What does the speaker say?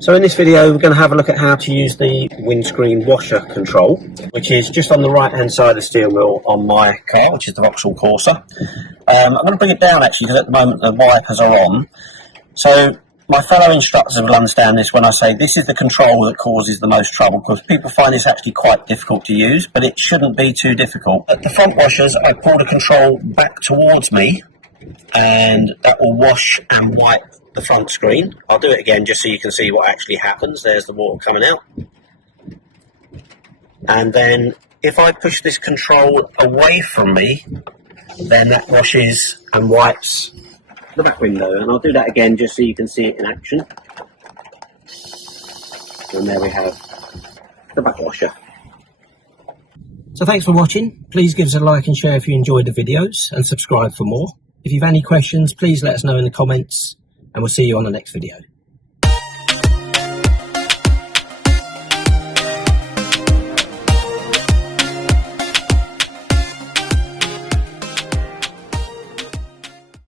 So in this video we're going to have a look at how to use the windscreen washer control, which is just on the right hand side of the steering wheel on my car, which is the Vauxhall Corsa. I'm going to bring it down actually because at the moment the wipers are on. So my fellow instructors will understand this when I say this is the control that causes the most trouble, because people find this actually quite difficult to use, but it shouldn't be too difficult. At the front washers, I pull the control back towards me and that will wash and wipe the front screen. I'll do it again just so you can see what actually happens. There's the water coming out. And then if I push this control away from me, then that washes and wipes the back window. And I'll do that again just so you can see it in action. And there we have the back washer. So thanks for watching. Please give us a like and share if you enjoyed the videos, and subscribe for more. If you've any questions, please let us know in the comments, and we'll see you on the next video.